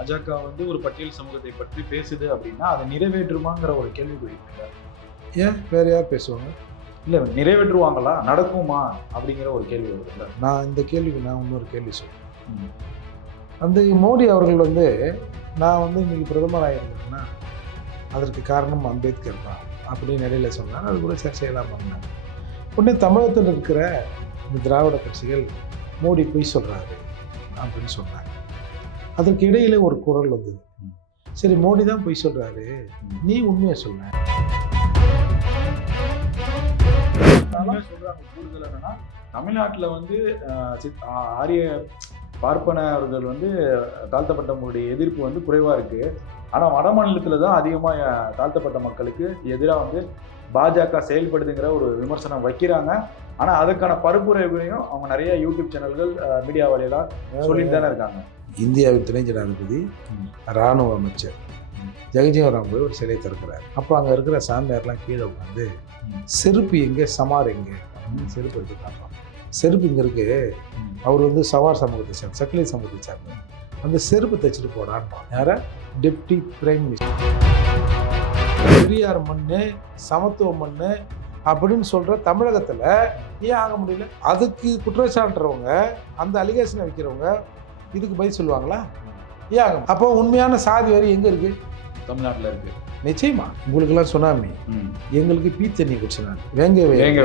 பாஜக வந்து ஒரு பட்டியல் சமூகத்தை பற்றி பேசுது அப்படின்னா அதை நிறைவேற்றுமாங்கிற ஒரு கேள்விக்குறி இருக்குல்ல ஏன்? வேற யார் பேசுவாங்க? இல்ல நிறைவேற்றுவாங்களா? நடக்குமா? அப்படிங்கிற ஒரு கேள்வி வருதுல்ல நான் இந்த கேள்விக்கு நான் இன்னொரு கேள்வி சொல்றேன். ம். அந்த மோடி அவர்கள் வந்து நான் வந்து இன்னைக்கு பிரதமர் ஆகியிருந்தேன்னா அதற்கு காரணம் அம்பேத்கர் தான் அப்படின்னு இடையில சொன்னார் அது கூட சர்ச்சையெல்லாம் பண்ணாங்க. உடனே தமிழகத்தில் இருக்கிற இந்த திராவிட கட்சிகள் மோடி பொய் சொல்றாரு அப்படின்னு சொன்னாங்க. அதற்கு இடையில ஒரு குரல் வந்தது. சரி மோடி தான் பொய் சொல்றாரு. நீ உண்மையை என்ன சொல்றாங்க கூடுதல் என்னன்னா தமிழ்நாட்டுல வந்து ஆரிய பார்ப்பனர்கள் வந்து தாழ்த்தப்பட்டவங்களுடைய எதிர்ப்பு வந்து குறைவா இருக்கு. ஆனா வட மாநிலத்துல தான் அதிகமா அஹ், தாழ்த்தப்பட்ட மக்களுக்கு எதிராக வந்து பாஜக செயல்படுதுங்கிற ஒரு விமர்சனம் வைக்கிறாங்க. ஆனா அதுக்கான பருப்புரைகளையும் அவங்க நிறைய யூடியூப் சேனல்கள் மீடியா வழியெல்லாம் சொல்லிட்டு தானே இருக்காங்க. இந்தியாவின் துணை ஜனாதிபதி ம். ராணுவ அமைச்சர். ஜெகஜீவராம் போய் ஒரு சிலை திறக்கிறார். அப்போ அங்கே இருக்கிற சாமியார்லாம் கீழே உட்காந்து. செருப்பு எங்கே? சமார் எங்கே? அப்படின்னு செருப்பு எடுத்து காட்டுறான். செருப்பு இங்கே இருக்கு. அவர் வந்து சவார் சமூகத்தை சேர்ந்த சக்கிலி சமூகத்தை சேர்ந்த அந்த செருப்பு தைச்சிட்டு போடான்றான். யார? டெப்டி பிரைம் மினிஸ்டர் பெரியார் மண்ணு சமத்துவ மண்ணு அப்படின்னு சொல்ற தமிழகத்துல ஏன் ஆக முடியல? அதுக்கு குற்றச்சாட்டுறவங்க அந்த அலிகேஷனை வைக்கிறவங்க இதுக்கு பதில் சொல்லுவாங்களா? ஏன் ஆக அப்போ உண்மையான சாதி வரி எங்க இருக்கு? தமிழ்நாட்டுல இருக்கு. நிச்சயமா. உங்களுக்கெல்லாம் சுனாமி. எங்களுக்கு பீ தண்ணி குடிச்சினாங்க வேங்க?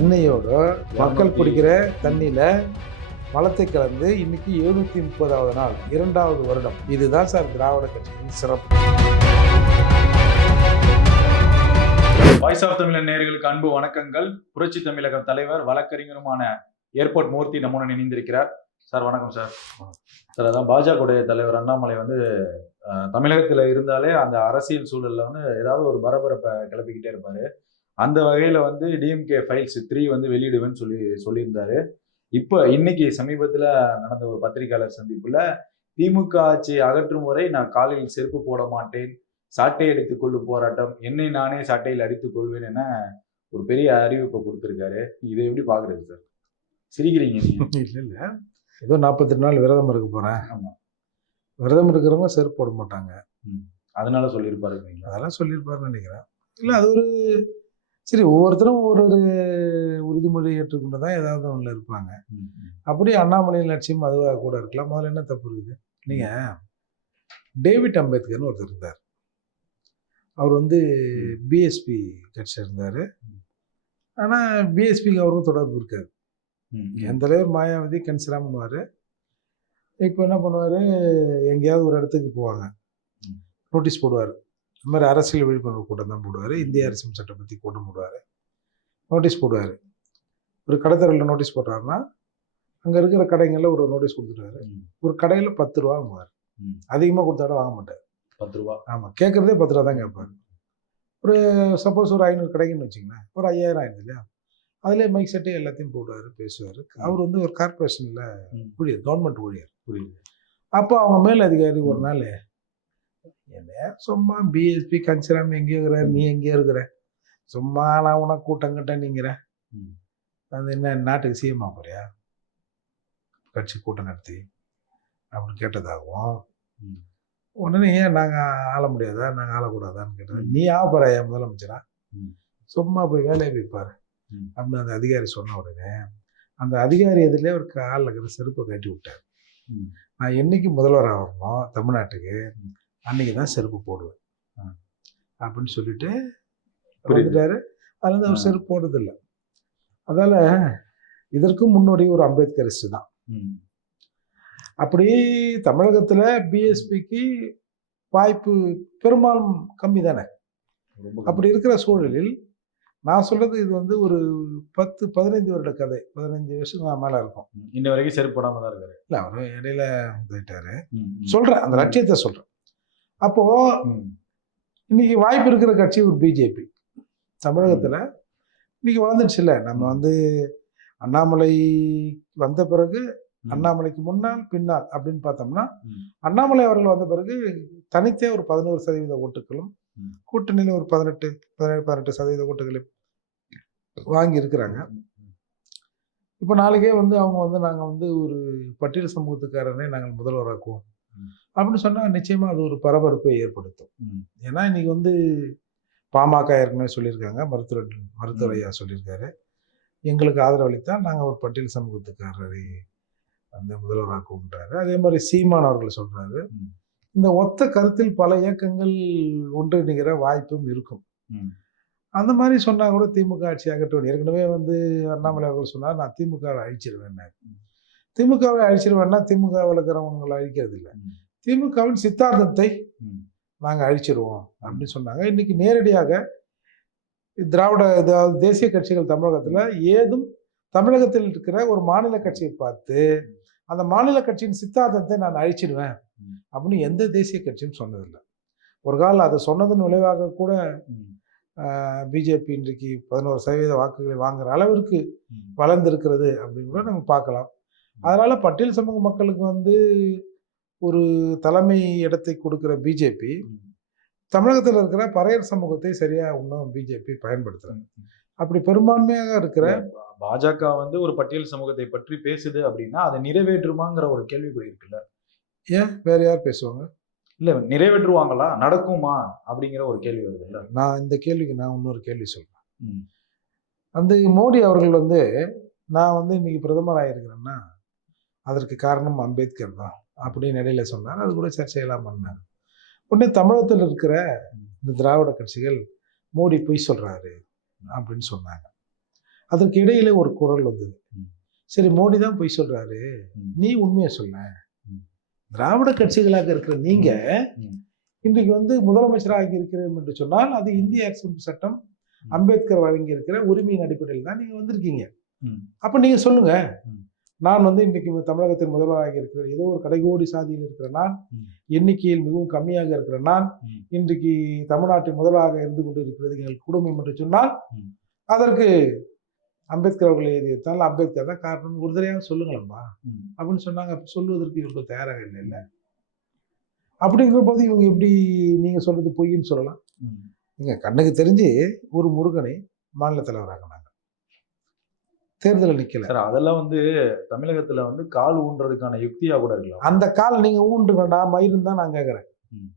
இன்னையோட மக்கள் குடிக்கிற தண்ணியில மலத்தை கலந்து இன்னைக்கு எழுநூத்தி முப்பதாவது நாள் இரண்டாவது வருடம். இதுதான் சார் திராவிட கட்சியின் சிறப்பு. வாய்ஸ் ஆஃப் தமிழன் நேர்களுக்கு அன்பு வணக்கங்கள். புரட்சி தமிழக தலைவர் வழக்கறிஞருமான ஏர்போர்ட் மூர்த்தி நம்முடன் இணைந்திருக்கிறார். சார் வணக்கம் சார். சார் அதான் பாஜக தலைவர் அண்ணாமலை வந்து தமிழகத்தில் தமிழகத்துல இருந்தாலே அந்த அரசியல் சூழல்ல வந்து ஏதாவது ஒரு பரபரப்பை கிளப்பிக்கிட்டே இருப்பாரு. அந்த வகையில வந்து டிஎம்கே ஃபைல்ஸ் த்ரீ வந்து வெளியிடுவேன்னு சொல்லி சொல்லியிருந்தாரு. இப்போ இன்னைக்கு சமீபத்துல நடந்த ஒரு பத்திரிகையாளர் சந்திப்புல திமுக ஆட்சியை அகற்றும் வரை நான் காலில் செருப்பு போட மாட்டேன். சாட்டை அடித்துக் கொள்ளும் போராட்டம் என்னை நானே சாட்டையில் அடித்துக் கொள்வேன் என ஒரு பெரிய அறிவிப்பை கொடுத்திருக்காரு. இதை எப்படி பாக்குறது சார்? சிரிக்கிறீங்க நீங்க? இல்ல இல்ல. ஏதோ நாற்பத்தெட்டு நாள் விரதம் இருக்க போறேன். ஆமா. விரதம் இருக்கிறவங்க செருப்பு போட மாட்டாங்க. அதனால சொல்லியிருப்பாரு நீங்களா அதெல்லாம் சொல்லியிருப்பாருன்னு நினைக்கிறேன். இல்லை அது ஒரு சரி ஒவ்வொருத்தரும் ஒரு ஒரு உறுதிமொழி ஏற்றுக்கொண்டு தான் ஏதாவது ஒன்றில் இருப்பாங்க. அப்படி அண்ணாமலையின் லட்சியம் அதுவாக கூட இருக்கலாம். முதல்ல என்ன தப்பு இருக்குது? நீங்க டேவிட் அம்பேத்கர்னு ஒருத்தர் இருந்தார். அவர் வந்து பிஎஸ்பி கட்சியில் இருந்தார். ஆனால் பிஎஸ்பிக்கு அவருக்கும் தொடர்பு இருக்காது என் தலைவர் மாயாவதி கன்சிராமன்வார். இப்போ என்ன பண்ணுவார்? எங்கேயாவது ஒரு இடத்துக்கு போவாங்க. நோட்டீஸ் போடுவார். இந்த மாதிரி அரசியல் விழிப்புணர்வு கூட்டம் தான் போடுவார். இந்திய அரசியல் சட்டம் பற்றி கூட்டம் போடுவார். நோட்டீஸ் போடுவார். ஒரு கடைத்தரையில் நோட்டீஸ் போட்டாருன்னா அங்கே இருக்கிற கடைங்களில் ஒரு நோட்டீஸ் கொடுத்துருவாரு ஒரு கடையில் பத்து ரூபா வாங்குவார். அதிகமாக கொடுத்தாலும் வாங்க மாட்டார். பத்து ரூபா. ஆமாம் கேட்குறதே பத்து ரூபா தான் கேட்பார். ஒரு சப்போஸ் ஒரு ஐநூறு கடைக்குன்னு வச்சிங்களேன் ஒரு ஐயாயிரம் ஆயிடுது இல்லையா? அதிலே மைக் செட்டு எல்லாத்தையும் போடுவார் பேசுவார். அவர் வந்து ஒரு கார்பரேஷனில். ஊழியர் கவர்மெண்ட் ஊழியர். புரியுது. அப்போ அவங்க மேல் அதிகாரி ஒரு நாள் என்ன சும்மா பிஎஸ்பி கன்சிராம் எங்கேயோ இருக்கிறார் நீ எங்கேயோ இருக்கிற. சும்மா நான் உனக்கு கூட்டம் கட்ட நீங்கிற. அது என்ன நாட்டுக்கு சிஎம்மா போறியா? கட்சி கூட்டம் நடத்தி அப்படின்னு கேட்டதாகவும். உடனே ஏன் நாங்கள் ஆள முடியாதா நாங்கள் ஆளக்கூடாதான்னு கேட்டது ம். நீ ஆப்பறையா முதலமைச்சரா ம். சும்மா போய் வேலையை போய் பாரு ம். அப்படின்னு அந்த அதிகாரி சொன்ன உடனே அந்த அதிகாரி எதிலே ஒரு காலில் இருக்கிற செருப்பை கட்டி விட்டார். நான் என்னைக்கு முதல்வராக வரணும் தமிழ்நாட்டுக்கு. அன்னைக்கு தான் செருப்பு போடுவேன். அப்படின்னு சொல்லிட்டு புரியுது. வந்துட்டாரு அதுல இருந்து அவர். செருப்பு போடுறதில்ல அதால இதற்கும் முன்னோடி ஒரு அம்பேத்கரிஸ்ட் தான். அப்படி தமிழகத்துல பிஎஸ்பிக்கு வாய்ப்பு பெரும்பாலும் கம்மி. தானே அப்படி இருக்கிற சூழலில் நான் சொல்றது இது வந்து ஒரு பத்து பதினைந்து வருட கதை. பதினஞ்சு வருஷம் மேல இருக்கும். இன்ன வரைக்கும் செருப்பு போடாம தான் இருக்காரு. இல்ல அவரு இடையில போயிட்டாரு. சொல்றேன் அந்த லட்சியத்தை சொல்றேன். அப்போ. இன்னைக்கு வாய்ப்பு இருக்கிற கட்சி ஒரு பிஜேபி தமிழகத்துல இன்னைக்கு வளர்ந்துடுச்சு இல்ல. நம்ம வந்து அண்ணாமலை வந்த பிறகு. அண்ணாமலைக்கு முன்னால் பின்னால் அப்படின்னு பார்த்தோம்னா. அண்ணாமலை அவர்கள் வந்த பிறகு தனித்தே ஒரு பதினோரு சதவீத ஓட்டுகளும். கூட்டணியில் ஒரு பதினெட்டு பதினேழு பதினெட்டு சதவீத ஓட்டுகளை வாங்கி இருக்கிறாங்க இப்போ நாளைக்கே வந்து அவங்க வந்து நாங்கள் வந்து ஒரு பட்டியல் சமூகத்துக்காரனே நாங்கள் முதல்வராக்குவோம். அப்படின்னு சொன்னா நிச்சயமா அது ஒரு பரபரப்பை ஏற்படுத்தும். ஏன்னா இன்னைக்கு வந்து பாமக ஏற்கனவே சொல்லியிருக்காங்க மருத்துவர் மருத்துவர் ஐயா சொல்லியிருக்காரு எங்களுக்கு ஆதரவளித்தால் நாங்கள் ஒரு பட்டியல் சமூகத்துக்காரரை வந்து முதல்வராக்குன்றாரு அதே மாதிரி சீமான் அவர்கள் சொல்றாரு. இந்த ஒத்த கருத்தில் பல இயக்கங்கள் ஒன்றிணைகிற வாய்ப்பும் இருக்கும். அந்த மாதிரி சொன்னா கூட திமுக ஆட்சி ஆகட்டும். ஏற்கனவே வந்து அண்ணாமலை அவர்கள் சொன்னார் நான் திமுகவை அழிச்சிருவேன் திமுகவை அழிச்சிருவேன்னா திமுகவில் இருக்கிறவங்களை அழிக்கிறது இல்லை. திமுகவின் சித்தாந்தத்தை ம். நாங்கள் அழிச்சிருவோம் அப்படின்னு சொன்னாங்க. இன்னைக்கு நேரடியாக திராவிட தேசிய கட்சிகள் தமிழகத்தில் ஏதும் தமிழகத்தில் இருக்கிற ஒரு மாநில கட்சியை பார்த்து அந்த மாநில கட்சியின் சித்தாந்தத்தை நான் அழிச்சிடுவேன். அப்படின்னு எந்த தேசிய கட்சியும் சொன்னதில்லை ஒரு காலம் அதை சொன்னதன் விளைவாக கூட. பிஜேபி இன்றைக்கு பதினோரு சதவீத வாக்குகளை வாங்குற அளவிற்கு. வளர்ந்திருக்கிறது அப்படின்னு கூட நம்ம பார்க்கலாம் அதனால பட்டியல் சமூக மக்களுக்கு வந்து ஒரு தலைமை இடத்தை கொடுக்கிற பிஜேபி. தமிழகத்தில் இருக்கிற பறையர் சமூகத்தை சரியா இன்னும் பிஜேபி பயன்படுத்துறாங்க ம். அப்படி பெரும்பான்மையாக இருக்கிற பாஜக வந்து ஒரு பட்டியல் சமூகத்தை பற்றி பேசுது அப்படின்னா அதை நிறைவேற்றுமாங்கிற ஒரு கேள்விக்குறி இருக்குல்ல. ஏன்? வேற யார் பேசுவாங்க? இல்ல நிறைவேற்றுவாங்களா? நடக்குமா? அப்படிங்கிற ஒரு கேள்வி வருது இல்ல நான் இந்த கேள்விக்கு நான் இன்னொரு கேள்வி சொல்றேன். ம். அந்த மோடி அவர்கள் வந்து நான் வந்து இன்னைக்கு பிரதமர் ஆயிருக்கிறேன்னா அதற்கு காரணம் அம்பேத்கர் தான் அப்படின்னு இடையில சொன்னார். அது கூட சர்ச்சையெல்லாம் பண்ணார். உடனே தமிழகத்தில் இருக்கிற இந்த திராவிட கட்சிகள் மோடி பொய் சொல்றாரு அப்படின்னு சொன்னாங்க. அதற்கு இடையில ஒரு குரல் வந்தது. சரி மோடி தான் பொய் சொல்றாரு. நீ உண்மையை சொல்ல. திராவிட கட்சிகளாக இருக்கிற நீங்க. இன்றைக்கு வந்து முதலமைச்சராகி இருக்கிறோம் என்று சொன்னால் அது இந்திய அரசியல் சட்டம் அம்பேத்கர் வழங்கி இருக்கிற உரிமையின் அடிப்படையில் தான் நீங்க வந்திருக்கீங்க. அப்ப நீங்க சொல்லுங்க. நான் வந்து இன்றைக்கு தமிழகத்தின் முதல்வராக இருக்கிற ஏதோ ஒரு கடைகோடி சாதியில் இருக்கிற நான். எண்ணிக்கையில் மிகவும் கம்மியாக இருக்கிற நான். இன்றைக்கு தமிழ்நாட்டின் முதல்வராக இருந்து கொண்டு இருக்கிறது எங்கள் குடும்பம் என்று சொன்னால். அதற்கு அம்பேத்கர் அவர்கள் எழுதியிருந்தால் அம்பேத்கர் தான் காரணம். ஒரு தடவையாக சொல்லுங்களேம்மா. அப்படின்னு சொன்னாங்க. அப்ப சொல்வதற்கு இவங்க தயாராக இல்லை இல்லை. அப்படிங்கிற போது இவங்க எப்படி நீங்க சொல்றது பொய்ன்னு சொல்லலாம். ம். நீங்க கண்ணுக்கு தெரிஞ்சு ஒரு முருகனை மாநில தலைவராகினாங்க தேர்தலில் நிக்கல. சார் அதெல்லாம் வந்து தமிழகத்துல வந்து கால் ஊன்றதுக்கான யுக்தியா கூட இருக்கலாம். அந்த கால் நீங்க ஊண்டுங்கடா மயிரும் தான் நான் கேட்கறேன்.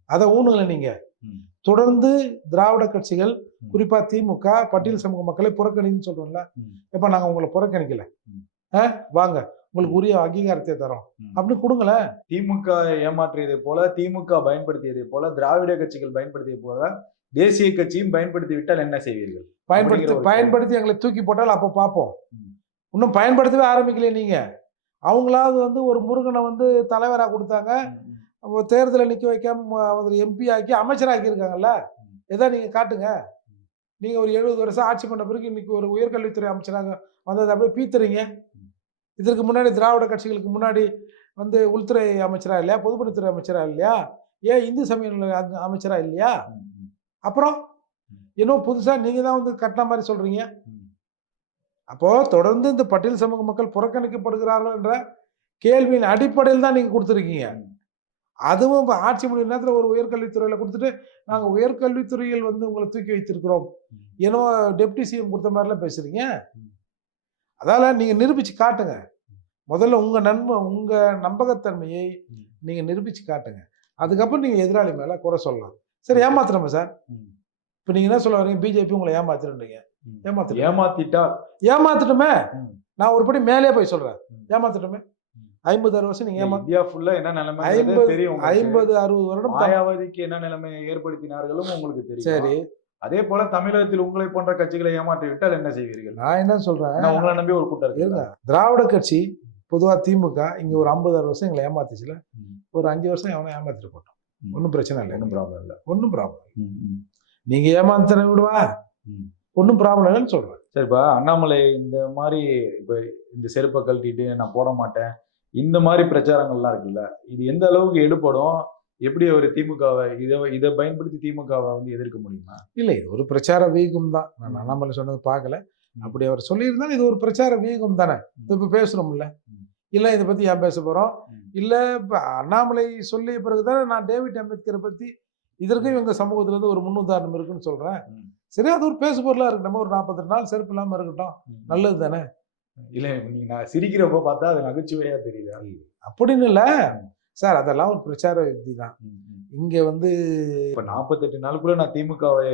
அதை ஊண்டுங்கள நீங்க. ம். தொடர்ந்து திராவிட கட்சிகள். குறிப்பா திமுக பட்டியல் சமூக மக்களை புறக்கணின்னு சொல்றோம்ல. ம். எப்ப நாங்க உங்களை புறக்கணிக்கல? வாங்க. உங்களுக்கு உரிய அங்கீகாரத்தை தரோம். ம். அப்படி கொடுங்களேன். திமுக ஏமாற்றியதை போல திமுக பயன்படுத்தியதை போல திராவிட கட்சிகள் பயன்படுத்தியதை போல தேசிய கட்சியும் பயன்படுத்தி விட்டால் என்ன செய்வீர்கள்? பயன்படுத்தி பயன்படுத்தி எங்களை தூக்கி போட்டால் அப்போ பார்ப்போம். இன்னும் பயன்படுத்தவே ஆரம்பிக்கலையே நீங்க. அவங்களாவது வந்து ஒரு முருகனை வந்து தலைவராக கொடுத்தாங்க. அப்போ தேர்தலை நிற்க வைக்காம அவர் எம்பி ஆக்கி அமைச்சராக்கி இருக்காங்கல்ல ம். எதை நீங்கள் காட்டுங்க. நீங்கள் ஒரு எழுபது வருஷம் ஆட்சி பண்ண பிறகு இன்னைக்கு ஒரு உயர்கல்வித்துறை அமைச்சராக வந்ததை அப்படியே பீத்துறீங்க. இதற்கு முன்னாடி திராவிட கட்சிகளுக்கு முன்னாடி வந்து உள்துறை அமைச்சரா இல்லையா? பொதுப்பணித்துறை அமைச்சரா இல்லையா? ஏன் இந்து சமய அமைச்சராக அமைச்சரா இல்லையா? அப்புறம் இன்னும் புதுசாக நீங்கள் தான் வந்து கட்டின மாதிரி சொல்கிறீங்க அப்போது தொடர்ந்து இந்த பட்டியல் சமூக மக்கள் புறக்கணிக்கப்படுகிறார்கள் என்ற கேள்வியின் அடிப்படையில் தான் நீங்கள் கொடுத்துருக்கீங்க. அதுவும் இப்போ ஆட்சி முடிவு நேரத்தில் ஒரு உயர்கல்வித்துறையில் கொடுத்துட்டு நாங்கள் உயர்கல்வித்துறையில் வந்து உங்களை தூக்கி வைத்திருக்கிறோம். ஏன்னோ டெப்டி சிஎம் கொடுத்த மாதிரிலாம் பேசுறீங்க ம். அதால நீங்கள் நிரூபிச்சு காட்டுங்க முதல்ல உங்கள் நன்மை உங்கள் நம்பகத்தன்மையை. நீங்கள் நிரூபிச்சு காட்டுங்க அதுக்கப்புறம் நீங்கள் எதிராளி மேலே குறை சொல்லலாம் சரி ஏமாத்துறோமா சார். இப்போ நீங்கள் என்ன சொல்ல வரீங்க பிஜேபி உங்களை ஏமாத்துறீங்க ம். ஏமாத்துறேன் ஏமாத்திட்டால் ஏமாத்துட்டுமே. நான் ஒரு படி மேலே போய் சொல்றேன் ம். ஏமாத்துட்டுமே. ஐம்பது அறுபது வருஷம் நீங்க இந்தியா ஃபுல்லா என்ன நிலைமை ஐம்பது தெரியும். ஐம்பது அறுபது வருடம் மாயாவதிக்கு என்ன நிலைமையை ஏற்படுத்தினார்களும் உங்களுக்கு தெரியும். சரி. அதே போல தமிழகத்தில் உங்களை போன்ற கட்சிகளை ஏமாற்றி விட்டால் என்ன செய்வீர்கள்? நான் என்ன சொல்றேன்? உங்களை நம்பி ஒரு கூட்டம் இருங்க. திராவிட கட்சி பொதுவா திமுக இங்க ஒரு ஐம்பது அறுபது வருஷம் எங்களை ஏமாத்துச்சுல. ஒரு அஞ்சு வருஷம் எவனை ஏமாத்திட்டு போட்டோம். ஒன்றும் பிரச்சனை இல்லை. ஒன்றும் ப்ராப்ளம் இல்லை. ஒன்றும் ப்ராப்ளம். நீங்க ஏமாத்துற விடுவா. ஒன்றும் ப்ராப்ளம் இல்லைன்னு சொல்றேன். சரிப்பா அண்ணாமலை இந்த மாதிரி இப்ப இந்த செருப்பை கழட்டிட்டு நான் போட மாட்டேன். இந்த மாதிரி பிரச்சாரங்கள்லாம் இருக்குல்ல இது எந்த அளவுக்கு எடுபடும் எப்படி அவர் திமுகவை இதை இதை பயன்படுத்தி திமுகவை வந்து எதிர்க்க முடியுமா இல்லை இது ஒரு பிரச்சார வீகம் தான் நான். அண்ணாமலை சொன்னது பார்க்கல. அப்படி அவர் சொல்லியிருந்தால் இது ஒரு பிரச்சார வீகம் தானே. இப்போ பேசுறோம்ல ம். இல்லை இதை பத்தி ஏன் பேச போறோம் ம். இல்ல இப்ப அண்ணாமலை சொல்லிய பிறகுதானே நான் டேவிட் அம்பேத்கரை பத்தி இதற்கும் இவங்க சமூகத்துல இருந்து ஒரு முன்னுதாரணம் இருக்குன்னு சொல்றேன் ம். சரி அது ஒரு பேசு பொருளா இருக்கட்டும் ஒரு நாற்பத்தெட்டு நாள் செருப்பு இல்லாம இருக்கட்டும். நல்லது தானே இல்ல நீங்க நான் சிரிக்கிறப்ப பார்த்தா அது நகைச்சுவையா தெரியுது. அப்படின்னு இல்ல. சார் அதெல்லாம் ஒரு பிரச்சார யுக்தி தான். இங்க வந்து இப்ப நாற்பத்தெட்டு நாளுக்குள்ள நான் திமுகவை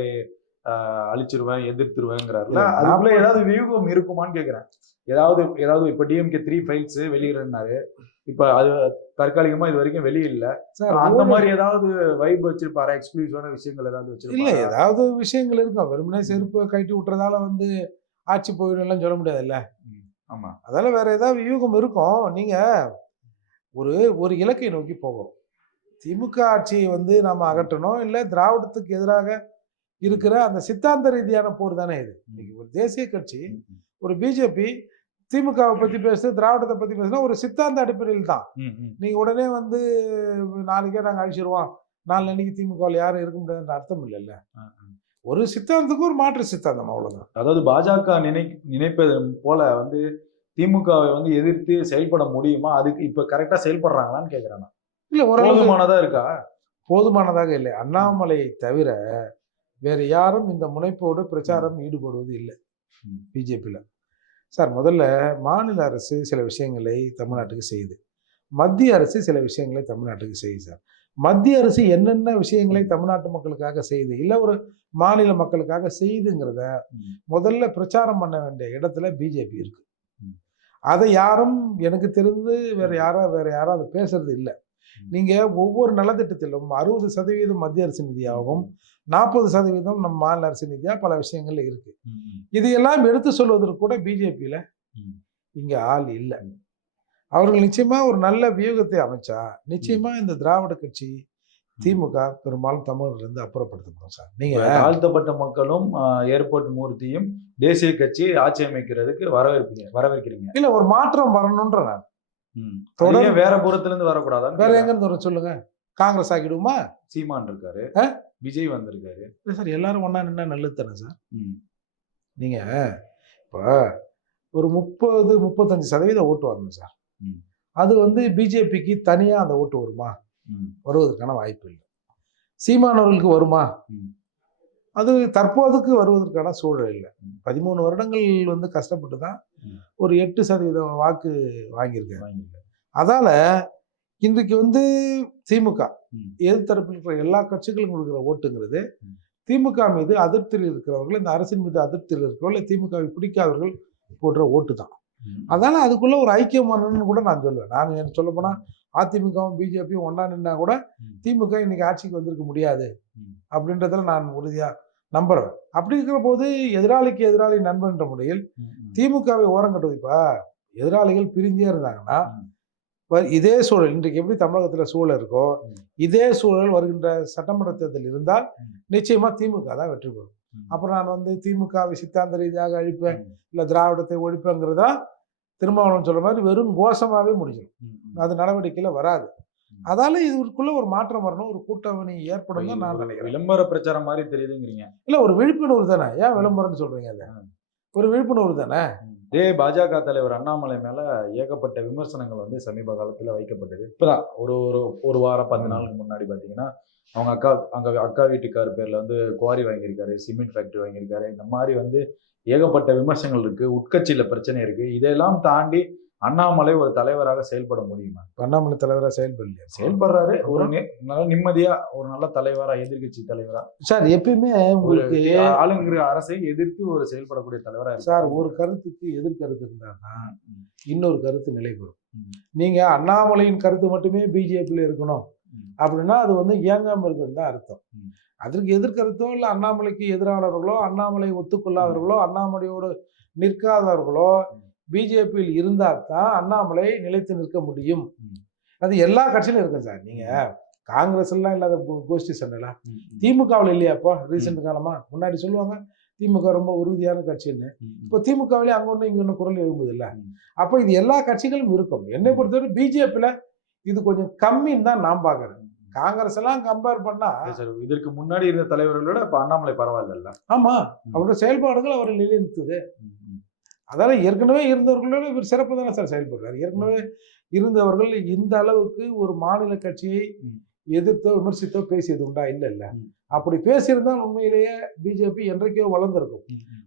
அழிச்சிருவேன் எதிர்த்துருவேங்கிறாருல இல்ல, அதுக்குள்ள ஏதாவது வியூகம் இருக்குமான்னு கேக்குறேன். ஏதாவது ஏதாவது இப்ப டிஎம்கே த்ரீ ஃபைல்ஸ் வெளியிடறாரு. இப்ப அது தற்காலிகமா இது வரைக்கும் வெளியே இல்ல சார் அந்த மாதிரி ஏதாவது வைப் வச்சிருப்பாரா? எக்ஸ்க்ளூசிவான விஷயங்கள் ஏதாவது இல்ல வச்சிருப்பாரா ஏதாவது விஷயங்கள் இருக்கும். வெறுமனே செருப்பு கழட்டி விட்டுறதால வந்து ஆட்சி போயிடும் எல்லாம் சொல்ல முடியாதுல்ல. ஆமா. அதால வேற ஏதாவது வியூகம் இருக்கும் நீங்க ஒரு ஒரு இலக்கை நோக்கி போகிறோம் திமுக ஆட்சியை வந்து நம்ம அகற்றணும் இல்ல திராவிடத்துக்கு எதிராக இருக்கிற அந்த சித்தாந்த ரீதியான போர் தானே இது. இன்னைக்கு ஒரு தேசிய கட்சி. ஒரு பிஜேபி திமுகவை பத்தி பேசுது திராவிடத்தை பத்தி பேசுனா ஒரு சித்தாந்த அடிப்படையில் தான். நீங்க உடனே வந்து நாளைக்கே நாங்க அழிச்சிருவோம். நாளைக்கு திமுகவில் யாரும் இருக்க முடியாதுன்ற அர்த்தம் இல்லைல்ல. ஒரு சித்தாந்தத்துக்கு ஒரு மாற்று சித்தாந்தம் அவ்வளவுதான். அதாவது பாஜக நினை நினைப்பது போல வந்து திமுகவை வந்து எதிர்த்து செயல்பட முடியுமா? அதுக்கு இப்ப கரெக்டா செயல்படுறாங்களான்னு கேக்குறேன் நான். இல்ல ஓரளவு போதுமானதா இருக்கா? போதுமானதாக இல்லை. அண்ணாமலையை தவிர வேற யாரும் இந்த முனைப்போடு பிரச்சாரம் ஈடுபடுவது இல்லை. பிஜேபியில். சார் முதல்ல மாநில அரசு சில விஷயங்களை தமிழ்நாட்டுக்கு செய்யுது. மத்திய அரசு சில விஷயங்களை தமிழ்நாட்டுக்கு செய்யுது சார். மத்திய அரசு என்னென்ன விஷயங்களை தமிழ்நாட்டு மக்களுக்காக செய்யுது இல்லை ஒரு மாநில மக்களுக்காக செய்யுதுங்கிறத ம். முதல்ல பிரச்சாரம் பண்ண வேண்டிய இடத்துல பிஜேபி இருக்கு. அதை யாரும் எனக்கு தெரிந்து வேற யாரோ வேற யாரும் அதை பேசுறது இல்லை. நீங்க ஒவ்வொரு நலத்திட்டத்திலும் அறுபது சதவீதம் மத்திய அரசு நிதியாகவும் நாற்பது சதவீதம் நம்ம மாநில அரசு நிதியா பல விஷயங்கள்ல இருக்கு ம், ம். இது எல்லாம் எடுத்து சொல்வதற்கு கூட பிஜேபியில. இங்க ஆள் இல்லை அவர்கள் நிச்சயமா ஒரு நல்ல வியூகத்தை அமைச்சா நிச்சயமா இந்த திராவிட கட்சி திமுக பெரும்பாலும் தமிழர்ல இருந்து அப்புறப்படுத்தப்படும் சார் நீங்க தாழ்த்தப்பட்ட மக்களும் ஏர்போர்ட் மூர்த்தியும் தேசிய கட்சி ஆட்சி அமைக்கிறதுக்கு வரவேற்பீங்க வரவேற்கிறீங்க இல்ல ஒரு மாற்றம் வரணும்ன்ற நான் ம். தொடர்- வேற புறத்துல இருந்து வரக்கூடாதான்னு வேற கேக்குறேன். எங்க இருந்து வரும் சொல்லுங்க காங்கிரஸ் ஆக்கிடுமா சீமான் இருக்காரு? விஜய் வந்திருக்காரு இல்ல சார் எல்லாரும் ஒண்ணா நின்னா நல்லது தானே சார் ம். நீங்க இப்போ ஒரு முப்பது முப்பத்தஞ்சு சதவீதம் ஓட்டு வரணும் சார். அது வந்து பிஜேபிக்கு தனியா அந்த ஓட்டு வருமா. வருவதற்கான வாய்ப்பு இல்லை சீமானவர்களுக்கு வருமா. அது தற்போதுக்கு வருவதற்கான சூழல் இல்லை. பதிமூணு வருடங்கள் வந்து கஷ்டப்பட்டு தான். ஒரு எட்டு சதவீதம் வாக்கு வாங்கிருக்காரு. அதால இன்றைக்கு வந்து திமுக. எதிர்த்தரப்பில் இருக்கிற எல்லா கட்சிகளுக்கும் கொடுக்குற ஓட்டுங்கிறது. திமுக மீது அதிருப்தியில் இருக்கிறவர்கள் இந்த அரசின் மீது அதிருப்தியில் இருக்கிறவர்கள் திமுகவை பிடிக்காதவர்கள் போடுற ஓட்டு தான். அதனால அதுக்குள்ள ஒரு ஐக்கியம் வரணும்னு கூட நான் சொல்லுவேன் நான் எனக்கு சொல்ல போனா அதிமுகவும் பிஜேபியும் ஒண்ணா நின்னா கூட. திமுக இன்னைக்கு ஆட்சிக்கு வந்திருக்க முடியாது. அப்படின்றதுல நான் உறுதியா நம்புறேன் அப்படி இருக்கிற போது எதிராளிக்கு எதிராளி நண்பன் என்ற முறையில். திமுகவை ஓரம் கட்டுவது இப்ப எதிராளிகள் பிரிஞ்சே இருந்தாங்கன்னா இதே சூழல் இன்றைக்கு எப்படி தமிழகத்துல சூழல் இருக்கோ. இதே சூழல் வருகின்ற சட்டமன்ற தேர்தல் இருந்தால். நிச்சயமா திமுக தான் வெற்றி பெறும். அப்புறம் நான் வந்து திமுகவை சித்தாந்த ரீதியாக அழிப்பேன். இல்ல திராவிடத்தை ஒழிப்பேங்கிறதா திருமாவளவன் சொல்ற மாதிரி வெறும் கோஷமாவே முடிஞ்சிடும். அது நடவடிக்கையில வராது. அதால இதுக்குள்ள ஒரு மாற்றம் வரணும் ஒரு கூட்டணி ஏற்படும் தான் நான் நினைக்கிறேன். விளம்பர பிரச்சாரம் மாதிரி தெரியுதுங்கிறீங்க. இல்ல ஒரு விழிப்புணர்வு தானே? ஏன் விளம்பரம்னு சொல்றீங்க அதை? ஒரு விழிப்புணர்வு தானே? இதே பாஜக தலைவர் அண்ணாமலை மேல ஏகப்பட்ட விமர்சனங்கள் வந்து சமீப காலத்துல வைக்கப்பட்டது. இப்பதான் ஒரு ஒரு ஒரு வாரம் பத்து. நாளுக்கு முன்னாடி பாத்தீங்கன்னா அவங்க அக்கா அங்க அக்கா வீட்டுக்கார் பேர்ல வந்து குவாரி வாங்கியிருக்காரு சிமெண்ட் ஃபேக்டரி வாங்கியிருக்காரு. இந்த மாதிரி வந்து ஏகப்பட்ட விமர்சனங்கள் இருக்கு உட்கட்சியில பிரச்சனை இருக்கு இதெல்லாம் தாண்டி அண்ணாமலை ஒரு தலைவராக செயல்பட முடியுமா அண்ணாமலை தலைவரா செயல்படலையா செயல்படுறாரு ஒரு நல்ல நிம்மதியா ஒரு நல்ல தலைவரா எதிர்க்கட்சி தலைவரா சார் எப்பயுமே உங்களுக்கு ஆளுங்கிற அரசை எதிர்த்து ஒரு செயல்படக்கூடிய தலைவரா. சார் ஒரு கருத்துக்கு எதிர்கருத்து இருந்தான்னா ம். இன்னொரு கருத்து நிலை பெறும் ம். நீங்க அண்ணாமலையின் கருத்து மட்டுமே பிஜேபியில் இருக்கணும். அப்படின்னா அது வந்து இயங்காம இருக்கிறது தான் அர்த்தம். அதற்கு எதிர்கருத்தோ இல்லை அண்ணாமலைக்கு எதிரானவர்களோ அண்ணாமலை ஒத்துக்கொள்ளாதவர்களோ அண்ணாமலையோடு நிற்காதவர்களோ. பிஜேபியில் இருந்தால் தான் அண்ணாமலை நிலைத்து நிற்க முடியும். அது எல்லா கட்சியிலும் இருக்கு சார். நீங்க காங்கிரஸ் எல்லாம் இல்லாத கோஷ்டி சண்டைல. திமுகவில் இல்லையாப்பா ரீசெண்ட் காலமா? முன்னாடி சொல்லுவாங்க திமுக ரொம்ப உறுதியான கட்சின்னு. இப்போ திமுகவிலே அங்க ஒன்று இங்க ஒன்று குரல் எழும்புது இல்ல. அப்போ இது எல்லா கட்சிகளும் இருக்கும். என்னை பொறுத்தவரை பிஜேபியில் இது கொஞ்சம் கம்மின்னு தான் நான் பார்க்கறேன். காங்கிரஸ் எல்லாம் கம்பேர் பண்ணா. இதற்கு முன்னாடி இருந்த தலைவர்களோட இப்ப அண்ணாமலை பரவாயில்ல ஆமா அவருடைய செயல்பாடுகள் அவரை நிலைநிறுத்துது. அதால ஏற்கனவே இருந்தவர்களோட இவர் சிறப்பு தானே சார் செயல்படுறாரு ஏற்கனவே இருந்தவர்கள் இந்த அளவுக்கு ஒரு மாநில கட்சியை. எதிர்த்தோ விமர்சித்தோ பேசியது உண்டா இல்ல இல்ல. அப்படி பேசியிருந்தால் உண்மையிலேயே பிஜேபி என்றைக்கோ வளர்ந்திருக்கும்.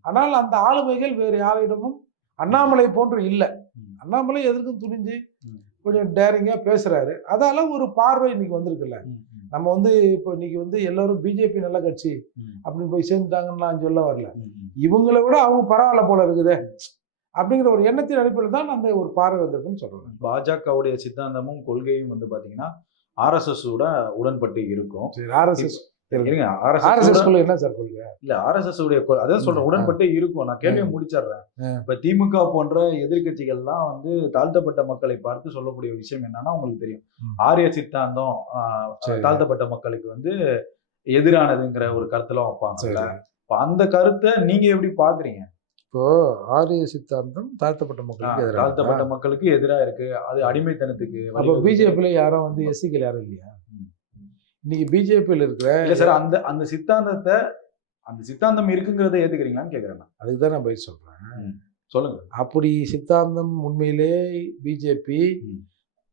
ஆனால் அந்த ஆளுமைகள் வேறு யாரிடமும் அண்ணாமலை போன்று இல்லை. அண்ணாமலை எதற்கும் துணிஞ்சு. கொஞ்சம் டேரிங்காக பேசுறாரு. அதால ஒரு பார்வை இன்னைக்கு வந்திருக்குல்ல. நம்ம வந்து இப்போ இன்னைக்கு வந்து எல்லாரும் பிஜேபி நல்ல கட்சி அப்படின்னு போய் சேர்ந்துட்டாங்கன்னு நான் சொல்ல வரல. இவங்களை விட அவங்க பரவாயில்ல போல இருக்குதே. அப்படிங்கிற ஒரு எண்ணத்தின் அடிப்படையில் தான் அந்த ஒரு பார்வை வந்திருக்குன்னு சொல்றேன். பாஜகவுடைய சித்தாந்தமும் கொள்கையும் வந்து பாத்தீங்கன்னா ஆர்எஸ்எஸ் உட உடன்பட்டு இருக்கும். ஆர்எஸ்எஸ் ஆர்எஸ்எஸ் என்ன சார் கொள்கை இல்ல ஆர்எஸ்எஸ் உடைய அதான் சொல்றேன். உடன்பட்டே இருக்கும் நான் கேள்வியை ம். முடிச்சிடுறேன். இப்ப திமுக போன்ற எதிர்க்கட்சிகள்லாம் வந்து தாழ்த்தப்பட்ட மக்களை பார்த்து சொல்லக்கூடிய விஷயம் என்னன்னா உங்களுக்கு தெரியும். ஆரிய சித்தாந்தம். தாழ்த்தப்பட்ட மக்களுக்கு வந்து எதிரானதுங்கிற ஒரு கருத்துலாம் சரி வைப்பாங்க அந்த கருத்தை நீங்க எப்படி பாக்குறீங்க இப்போ ஆரிய சித்தாந்தம் தாழ்த்தப்பட்ட மக்களுக்கு எதிராக தாழ்த்தப்பட்ட மக்களுக்கு எதிரா இருக்கு அது அடிமைத்தனத்துக்கு அப்போ. பிஜேபியில் யாரும் வந்து எஸ்சிகள் யாரும் இல்லையா. இன்னைக்கு பிஜேபியில் இருக்கிற இல்ல சார் அந்த அந்த சித்தாந்தத்தை அந்த சித்தாந்தம் இருக்குங்கிறத ஏத்துக்கிறீங்களான்னு கேக்குறேன் நான். அதுக்கு தான் நான் போய் சொல்றேன் சொல்லுங்க அப்படி சித்தாந்தம் உண்மையிலே பிஜேபி.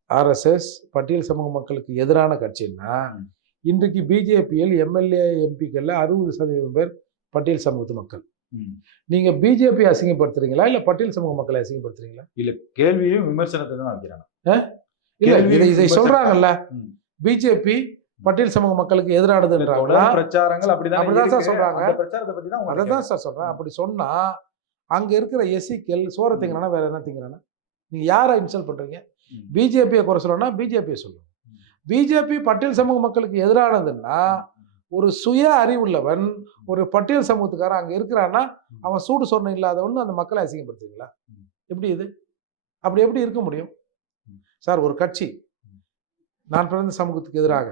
ஆர்எஸ்எஸ் பட்டியல் சமூக மக்களுக்கு எதிரான கட்சின்னா. இன்றைக்கு பிஜேபியில் எம்எல்ஏ எம்பிக்கள்ல அறுபது சதவீதம் பேர் பட்டியல் சமூகத்து மக்கள். நீங்க பிஜேபி அசிங்கப்படுத்துறீங்களா இல்ல பட்டியல் சமூக மக்களை அசிங்கப்படுத்துறீங்களா இல்ல கேள்வியும் விமர்சனத்தை தான் வைக்கிறேன் நான். இல்ல இதை இதை. சொல்றாங்கல்ல. பிஜேபி பட்டியல் சமூக மக்களுக்கு எதிரானதுன்றாங்களா பிரச்சாரங்கள் அப்படிதான் அப்படிதான் சார். சொல்றாங்க. பிரச்சாரத்தை பத்தி தான் அதை தான் சார் சொல்றேன் அப்படி சொன்னா அங்க இருக்கிற எஸ்சிக்கள் சோற திங்கிறானா வேற என்ன திங்கிறானா நீங்க யாரை இன்சல்ட் பண்றீங்க. பிஜேபியை குறை சொல்லணும்னா பிஜேபியை சொல்லுங்க ம். பிஜேபி பட்டியல் சமூக மக்களுக்கு எதிரானதுன்னா ஒரு சுய அறிவுள்ளவன் ஒரு பட்டியல் சமூகத்துக்காரன் அங்க இருக்கிறான்னா அவன் சூடு சொன்ன இல்லாதவன் அந்த மக்களை அசிங்கப்படுத்துறீங்களா ம். எப்படி இது அப்படி எப்படி இருக்க முடியும். சார் ஒரு கட்சி. நான் பிறந்த சமூகத்துக்கு எதிராக.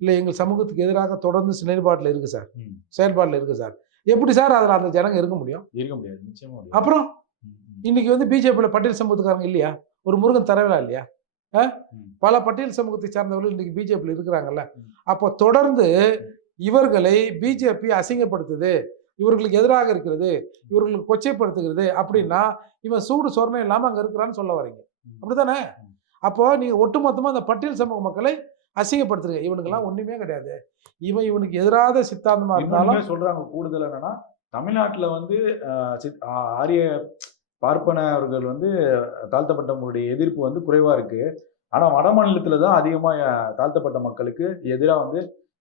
இல்லை எங்கள் சமூகத்துக்கு எதிராக தொடர்ந்து செயல்பாட்டில் இருக்கு சார். செயல்பாட்டில் இருக்கு சார் எப்படி சார் அதில் அந்த ஜனங்க இருக்க முடியும் இருக்க முடியாது நிச்சயமா முடியாது. அப்புறம். இன்னைக்கு வந்து பிஜேபியில் பட்டியல் சமூகத்துக்காரங்க இல்லையா ஒரு முருகன் தரவிலா இல்லையா. பல பட்டியல் சமூகத்தை சார்ந்தவர்கள் இன்னைக்கு பிஜேபியில் இருக்கிறாங்கல்ல. அப்போ தொடர்ந்து இவர்களை பிஜேபி அசிங்கப்படுத்துது இவர்களுக்கு எதிராக இருக்கிறது இவர்களுக்கு கொச்சைப்படுத்துகிறது அப்படின்னா இவன் சூடு சொரணம் இல்லாமல் அங்கே இருக்கிறான்னு சொல்ல வரீங்க ம். அப்போ நீங்க ஒட்டுமொத்தமா அந்த பட்டியல் சமூக மக்களை அசிங்கப்படுத்துறீங்க. இவனுக்கெல்லாம் ஒண்ணுமே கிடையாது. இவன் இவனுக்கு எதிராத சித்தாந்தமா இருந்தாலும் சொல்றாங்க கூடுதல் என்னன்னா தமிழ்நாட்டுல வந்து ஆரிய பார்ப்பனர்கள் வந்து தாழ்த்தப்பட்டவங்களுடைய எதிர்ப்பு வந்து குறைவா இருக்கு. ஆனா வட மாநிலத்துல தான் அதிகமா அஹ், தாழ்த்தப்பட்ட மக்களுக்கு எதிரா வந்து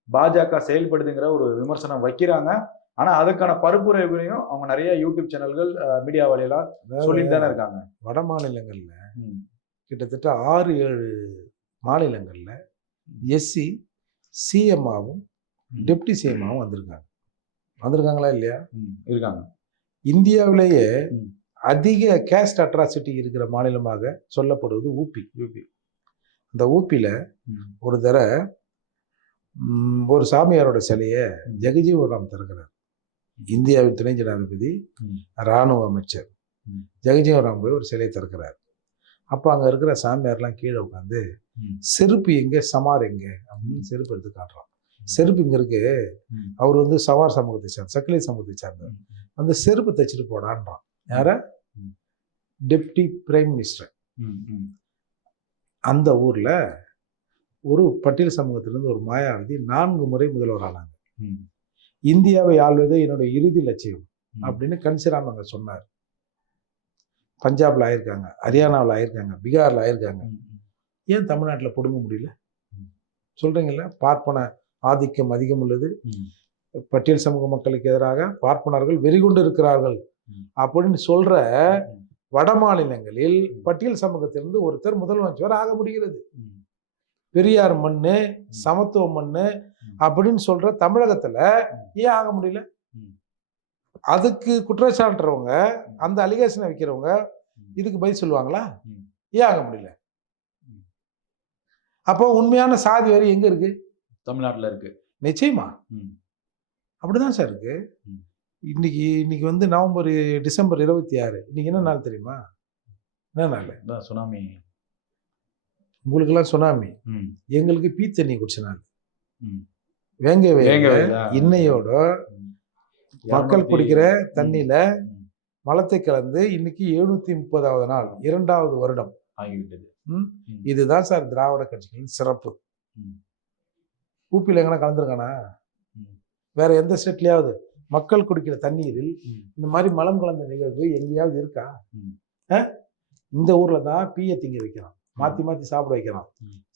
பாஜக செயல்படுதுங்கிற ஒரு விமர்சனம் வைக்கிறாங்க. ஆனா அதுக்கான பருப்புரைகளையும் அவங்க நிறைய யூடியூப் சேனல்கள் மீடியா வழியெல்லாம் சொல்லிட்டு தானே இருக்காங்க. வட மாநிலங்கள்ல. கிட்டத்தட்ட ஆறு ஏழு மாநிலங்கள்ல எஸ்சி சிஎம்மாவும். டெப்டி சிஎம்மாவும் வந்திருக்காங்க வந்திருக்காங்களா இல்லையா இருக்காங்க இந்தியாவிலேயே. அதிக கேஸ்ட் அட்ராசிட்டி இருக்கிற மாநிலமாக சொல்லப்படுவது ஊபி யூபி அந்த ஊபியில. ஒரு தடவை ஒரு சாமியாரோட சிலையை. ஜெகஜீவராம் திறக்கிறார் இந்தியாவின் துணை ஜனாதிபதி ம். ராணுவ அமைச்சர். ஜெகஜீவராம் போய் ஒரு சிலையை திறக்கிறார் அப்போ அங்கே இருக்கிற சாமியார்லாம் கீழே உட்காந்து. செருப்பு எங்க? சமார் எங்க? அப்படின்னு செருப்பு எடுத்து காட்டுறான். செருப்பு இங்க இருக்கு. அவர் வந்து சவார் சமூகத்தை சார்ந்த சக்கிலி சமூகத்தை சார்ந்தவர். அந்த செருப்பு தைச்சிட்டு போடான்றான். யார. Deputy prime minister. அந்த ஊர்ல ஒரு பட்டியல் சமூகத்திலிருந்து ஒரு மாயாவதி நான்கு முறை முதல்வர் ஆனாங்க. இந்தியாவை ஆள்வதே என்னுடைய இறுதி லட்சியம். அப்படின்னு கன்சிராம் அங்க சொன்னார். பஞ்சாப்ல ஆயிருக்காங்க ஹரியானாவில் ஆயிருக்காங்க பீகார்ல ஆயிருக்காங்க. ஏன் தமிழ்நாட்டில் பிடுங்க முடியல ம். சொல்றீங்கல்ல பார்ப்பன ஆதிக்கம் அதிகம் உள்ளது. பட்டியல் சமூக மக்களுக்கு எதிராக பார்ப்பனர்கள் வெறிகொண்டு இருக்கிறார்கள். அப்படின்னு சொல்ற ம். வட மாநிலங்களில். பட்டியல் சமூகத்திலிருந்து ஒருத்தர் முதலமைச்சர் ஆக முடிகிறது. பெரியார் மண்ணு சமத்துவ மண்ணு. அப்படின்னு சொல்ற தமிழகத்துல. ஏன் ஆக முடியல. அதுக்கு குற்றச்சாட்டுறவங்க அந்த அலிகேஷனை வைக்கிறவங்க. இதுக்கு பதில் சொல்லுவாங்களா. ஏன் ஆக முடியல. அப்போ உண்மையான சாதி வரி எங்க இருக்கு தமிழ்நாட்டுல இருக்கு நிச்சயமா. அப்படிதான் சார் இருக்கு. இன்னைக்கு இன்னைக்கு வந்து நவம்பர் டிசம்பர் இருபத்தி ஆறு இன்னைக்கு என்ன நாள் தெரியுமா என்ன நாள் சுனாமி உங்களுக்கெல்லாம் சுனாமி எங்களுக்கு பீ தண்ணி குடிச்ச நாள். வேங்க வேங்க? இன்னையோட. மக்கள் குடிக்கிற தண்ணியில. மலத்தை கலந்து இன்னைக்கு எழுநூத்தி முப்பதாவது நாள் இரண்டாவது வருடம் ஆகிவிட்டது. இதுதான் சார் திராவிட கட்சிகளின் சிறப்பு. ஊப்பியில் எங்கன்னா கலந்துருக்கானா. வேற எந்த ஸ்டேட்லயாவது மக்கள் குடிக்கிற தண்ணீரில். இந்த மாதிரி மலம் கலந்த நிகழ்வு எங்கேயாவது இருக்கா? இந்த ஊர்ல தான் பீய திங்க வைக்கிறான் மாத்தி மாத்தி சாப்பிட வைக்கிறான்.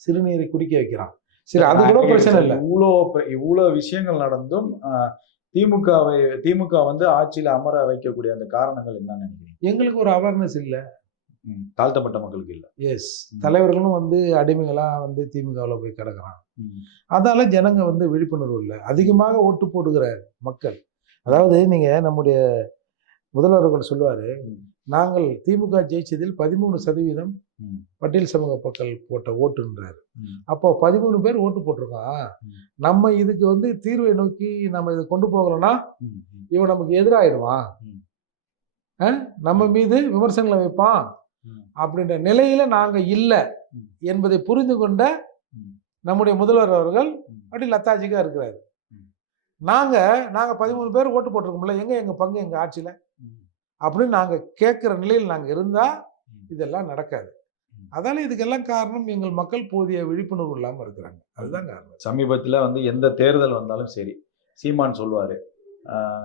சிறுநீரை குடிக்க வைக்கிறான் சரி அது கூட பிரச்சனை இல்லை இவ்வளோ இவ்வளோ விஷயங்கள் நடந்தும் திமுகவை திமுக வந்து ஆட்சியில அமர வைக்கக்கூடிய அந்த காரணங்கள் என்னன்னு நினைக்கிறீங்க? எங்களுக்கு ஒரு அவேர்னஸ் இல்லை. தாழ்த்தப்பட்ட மக்களுக்கு இல்ல. எஸ். தலைவர்களும் வந்து அடிமைகளா வந்து திமுகவில் போய் கிடக்குறான் அதால ஜனங்க வந்து விழிப்புணர்வு இல்லை. அதிகமாக ஓட்டு போடுகிற மக்கள். அதாவது நீங்க நம்முடைய முதல்வர்கள் சொல்லுவாரு. நாங்கள் திமுக ஜெயிச்சதில் பதிமூணு சதவீதம். பட்டியல் சமூக மக்கள் போட்ட ஓட்டுன்றாரு. அப்போ பதிமூணு பேர் ஓட்டு போட்டிருக்கான் ம். நம்ம இதுக்கு வந்து தீர்வை நோக்கி நம்ம இதை கொண்டு போகலன்னா இவன் நமக்கு எதிராயிடுவான்? நம்ம மீது விமர்சனங்களை வைப்பான். அப்படின்ற நிலையில நாங்க இல்லை. என்பதை புரிந்து கொண்ட. நம்முடைய முதல்வர் அவர்கள். அப்படி லத்தாஜிக்கா இருக்கிறாரு. நாங்க நாங்க பதிமூணு பேர் ஓட்டு போட்டிருக்கோம்ல எங்க எங்க பங்கு எங்க ஆட்சியில. அப்படின்னு நாங்க கேட்கிற நிலையில் நாங்க இருந்தா. இதெல்லாம் நடக்காது ம். அதால இதுக்கெல்லாம் காரணம்? எங்கள் மக்கள் போதிய விழிப்புணர்வு இல்லாம இருக்கிறாங்க. அதுதான் காரணம். சமீபத்துல வந்து எந்த தேர்தல் வந்தாலும் சரி சீமான் சொல்லுவாரு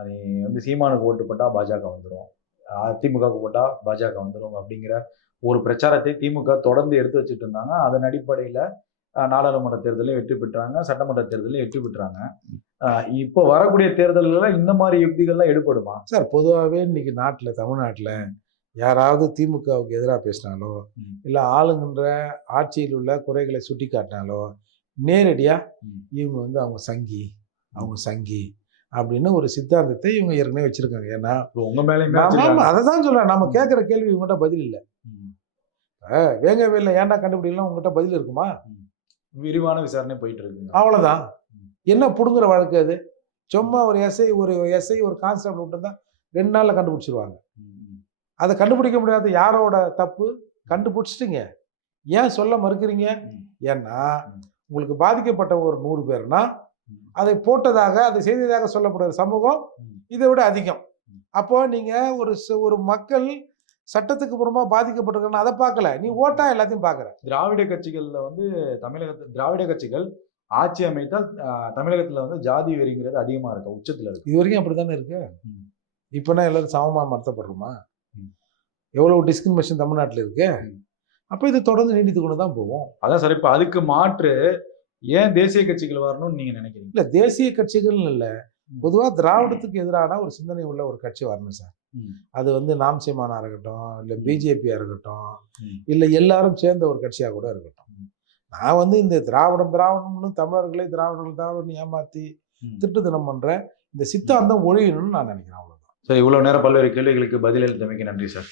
நீ வந்து சீமானுக்கு ஓட்டு போட்டா பாஜக வந்துடும் அதிமுகவுக்கு போட்டா பாஜக வந்துடும் அப்படிங்கிற ஒரு பிரச்சாரத்தை திமுக தொடர்ந்து எடுத்து வச்சுட்டு இருந்தாங்க. அதன் அடிப்படையில நாடாளுமன்ற தேர்தலையும் வெற்றி பெற்றாங்க சட்டமன்ற தேர்தலையும் வெற்றி பெற்றாங்க. இப்போ வரக்கூடிய தேர்தல்கள்ல இந்த மாதிரி யுக்திகள்லாம் எடுபடுமா? சார் பொதுவாகவே இன்னைக்கு நாட்டில் தமிழ்நாட்டில் யாராவது திமுகவுக்கு எதிராக பேசினாலோ. இல்லை ஆளுங்கின்ற ஆட்சியில் உள்ள குறைகளை சுட்டி காட்டினாலோ நேரடியாக. இவங்க வந்து அவங்க சங்கி அவங்க சங்கி அப்படின்னு ஒரு சித்தாந்தத்தை இவங்க ஏற்கனவே வச்சிருக்காங்க ஏன்னா இப்போ உங்க மேலேயுமே ஆமா வச்சிருக்காங்க. அதை தான் சொல்றேன் நம்ம. கேட்குற கேள்வி இவங்ககிட்ட பதில் இல்லை. வேங்க வேலை ஏன்டா கண்டுபிடிக்கலாம் உங்ககிட்ட பதில் இருக்குமா விரிவான விசாரணை போயிட்டு இருக்குங்க அவ்வளோதான். என்ன புடுங்குற வாழ்க்கை அது சும்மா ஒரு எஸ்ஐ ஒரு எஸ்ஐ ஒரு கான்ஸ்டபிள் விட்டு தான் ரெண்டு நாளில் கண்டுபிடிச்சிருவாங்க. அதை கண்டுபிடிக்க முடியாத யாரோட தப்பு கண்டுபிடிச்சிட்டீங்க ஏன் சொல்ல மறுக்கிறீங்க. ஏன்னா. உங்களுக்கு பாதிக்கப்பட்ட ஒரு நூறு பேர்னா. அதை போட்டதாக அதை செய்ததாக சொல்லப்படுற சமூகம். இதை விட அதிகம். அப்போ நீங்க ஒரு ஒரு மக்கள் சட்டத்துக்கு புறமா பாதிக்கப்பட்டிருக்காங்க அதை பார்க்கல நீ ஓட்டா எல்லாத்தையும் பார்க்குற திராவிட கட்சிகள்ல வந்து தமிழகத்தில் திராவிட கட்சிகள் ஆட்சி அமைத்தால் தமிழகத்துல வந்து ஜாதி வெறிங்கிறது அதிகமா இருக்கு உச்சத்துல இருக்கு இது வரைக்கும் அப்படி தானே இருக்கு. இப்போனா எல்லாரும் சமமாக மறுத்தப்படுறோமா. எவ்வளோ டிஸ்கிரிமினேஷன் தமிழ்நாட்டில் இருக்கு. அப்போ இது தொடர்ந்து நீடித்து கொண்டு தான் போவோம் அதான் சார் இப்ப அதுக்கு மாற்று ஏன் தேசிய கட்சிகள் வரணும்னு நீங்க நினைக்கிறீங்க இல்லை தேசிய கட்சிகள் இல்லை. பொதுவாக திராவிடத்துக்கு எதிரான ஒரு சிந்தனை உள்ள ஒரு கட்சி வரணும் சார். அது வந்து நாம் சீமானா இருக்கட்டும் இல்லை ம். பிஜேபியா இருக்கட்டும். இல்லை எல்லாரும் சேர்ந்த ஒரு கட்சியாக கூட இருக்கட்டும் நான் வந்து இந்த திராவிடம் திராவிடம்னு தமிழர்களை திராவிடர்கள் திராவிடம் ம். திட்டுத்தனம் பண்ற இந்த சித்தாந்தம் ஒழியணும்னு நான் நினைக்கிறேன் அவ்வளவுதான் சார் இவ்வளவு நேரம் பல்வேறு கேள்விகளுக்கு பதிலளித்தமைக்கு நன்றி சார்